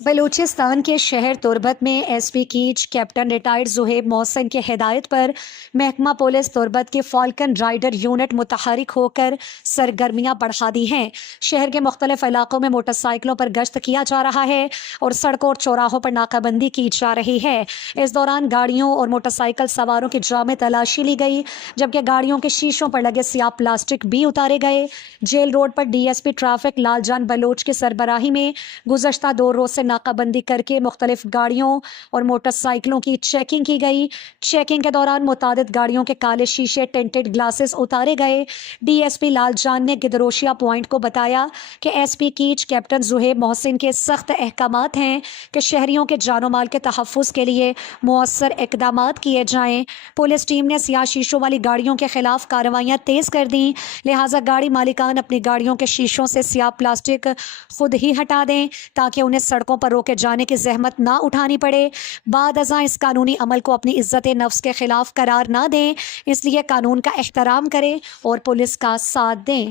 بلوچستان کے شہر تربت میں S P Kech captain retired Zohaib Mohsin کی ہدایت پر محکمہ پولیس تربت کی فالکن رائڈر یونٹ متحرک ہو کر سرگرمیاں بڑھا دی ہیں۔ شہر کے مختلف علاقوں میں موٹر سائیکلوں پر گشت کیا جا رہا ہے اور سڑکوں اور چوراہوں پر ناکہ بندی کی جا رہی ہے۔ اس دوران گاڑیوں اور موٹر سائیکل سواروں کی جامع تلاشی لی گئی، جبکہ گاڑیوں کے شیشوں پر لگے سیاہ پلاسٹک بھی اتارے گئے۔ جیل روڈ پر ڈی ایس پی ٹریفک لال جان بلوچ کی سربراہی میں گزشتہ 2 روز سے ناکہ بندی کر کے مختلف گاڑیوں اور موٹر سائیکلوں کی چیکنگ کی گئی۔ چیکنگ کے دوران متعدد گاڑیوں کے کالے شیشے، ٹینٹڈ گلاسز اتارے گئے۔ ڈی ایس پی لال جان نے گدروشیا پوائنٹ کو بتایا کہ S P Kech captain Zohaib Mohsin کے سخت احکامات ہیں کہ شہریوں کے جان و مال کے تحفظ کے لیے مؤثر اقدامات کیے جائیں۔ پولیس ٹیم نے سیاہ شیشوں والی گاڑیوں کے خلاف کارروائیاں تیز کر دیں، لہٰذا گاڑی مالکان اپنی گاڑیوں کے شیشوں سے سیاہ پلاسٹک خود ہی ہٹا دیں تاکہ انہیں سڑکوں پر روکے جانے کی زحمت نہ اٹھانی پڑے۔ بعد ازاں اس قانونی عمل کو اپنی عزت نفس کے خلاف قرار نہ دیں، اس لیے قانون کا احترام کریں اور پولیس کا ساتھ دیں۔